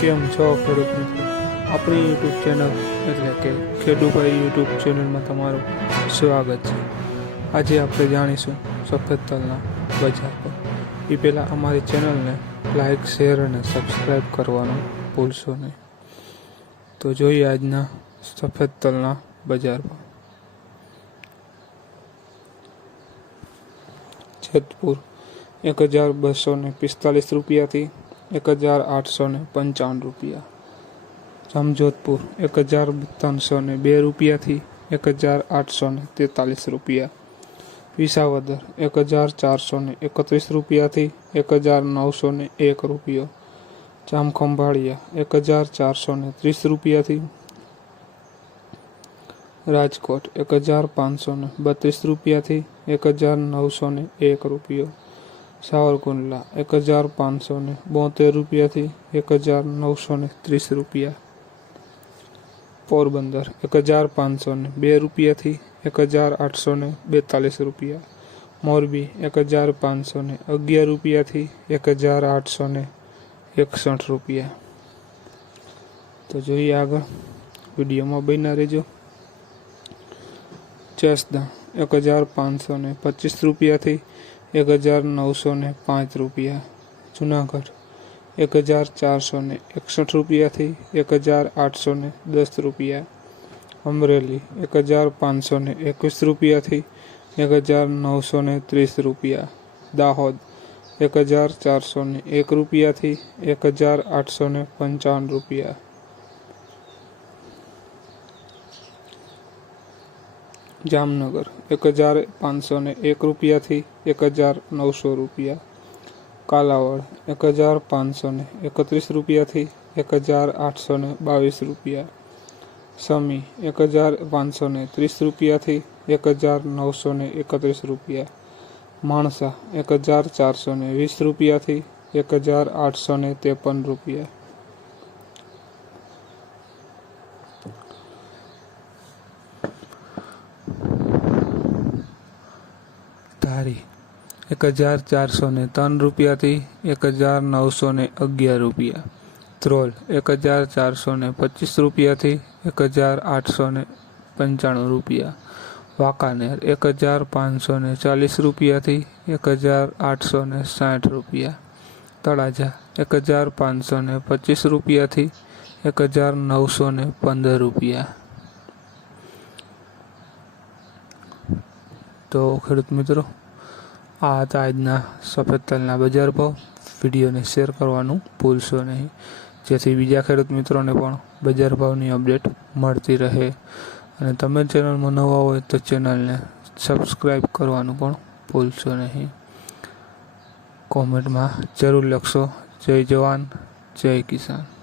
કેમ છો? ખેડૂત મિત્રો, આપણી યુટ્યુબ ચેનલ એટલે કે ખેડૂભાઈ યુટ્યુબ ચેનલમાં તમારું સ્વાગત છે. આજે આપણે જાણીશું સફેદ તલના બજાર પર. એ પહેલાં અમારી ચેનલને લાઇક શેર અને સબસ્ક્રાઈબ કરવાનું ભૂલશો નહીં. તો જોઈએ આજના સફેદ તલના બજાર પર. જેતપુર એક હજાર બસો ને પિસ્તાલીસ રૂપિયાથી એક હજાર આઠસો ને પંચાવન રૂપિયા જામજોધપુર એક હજાર ત્રણસો ને બે રૂપિયાથી એક હજાર આઠસો ને તેતાલીસ રૂપિયા વિસાવદર એક હજાર ચારસો ને એકત્રીસ રૂપિયાથી એક હજાર નવસો ને એક રૂપિયો જામખંભાળિયા એક હજાર ચારસો ને ત્રીસ રૂપિયાથી રાજકોટ એક હજાર પાંચસો ને બત્રીસ રૂપિયાથી એક હજાર નવસો ને એક રૂપિયો સાવરકુંડલા એક હજાર પાંચસો ને બોતેર રૂપિયાથી એક હજાર નવસો ને ત્રીસ રૂપિયા. પોરબંદર એક હજાર પાંચસો ને બે રૂપિયાથી એક હજાર આઠસો ને બેતાલીસ રૂપિયા. મોરબી એક હજાર પાંચસો ને અગિયાર રૂપિયાથી એક હજાર આઠસો ને એકસઠ રૂપિયા. તો જોઈએ આગળ, વિડીયોમાં બન્યા રહેજો. ચેસદા એક હજાર પાંચસો ને પચીસ રૂપિયાથી એક હજાર નવસો ને પાંચ રૂપિયા. જુનાગઢ, એક હજાર ચારસો ને એકસઠ રૂપિયાથી એક હજાર આઠસો ને દસ રૂપિયા. અમરેલી, એક હજાર પાંચસો ને એકવીસ રૂપિયાથી એક હજાર નવસો ને ત્રીસ રૂપિયા. દાહોદ, એક હજાર ચારસો ને એક રૂપિયાથી એક હજાર આઠસો ને પંચાવન રૂપિયા. જામનગર, એક હજાર પાંચસો ને એક રૂપિયાથી એક હજાર નવસો રૂપિયા. કાલાવડ, એક હજાર પાંચસો ને એકત્રીસ રૂપિયાથી એક હજાર આઠસો ને બાવીસ રૂપિયા. સમી, એક હજાર પાંચસો ને ત્રીસ રૂપિયાથી એક હજાર નવસો ને એકત્રીસ રૂપિયા. માણસા, એક હજાર ચારસો ને વીસ રૂપિયાથી એક હજાર આઠસો ને ત્રેપન રૂપિયા. ધારી એક હજાર ચારસો ને ત્રણ રૂપિયાથી એક હજાર નવસો ને અગિયાર રૂપિયા. ત્રોલ, એક હજાર ચારસો ને પચીસ રૂપિયાથી એક હજાર આઠસો ને પંચાણું રૂપિયા. વાંકાનેર, એક હજાર પાંચસો ને ચાલીસ રૂપિયાથી એક હજાર આઠસો ને સાઠ રૂપિયા. તળાજા, એક હજાર પાંચસો ને પચીસ રૂપિયાથી એક હજાર નવસો ને પંદર રૂપિયા. તો ખેડૂત મિત્રો આ હતા આજના સફેદ તલના બજાર ભાવ. વિડીયોને શેર કરવાનું ભૂલશો નહીં. જેથી બીજા ખેડૂત મિત્રોને પણ બજાર ભાવની અપડેટ મળતી રહે. અને તમે ચેનલમાં નવા હોય તો ચેનલને સબસ્ક્રાઈબ કરવાનું પણ ભૂલશો નહીં. કોમેન્ટમાં જરૂર લખશો. જય જવાન, જય કિસાન.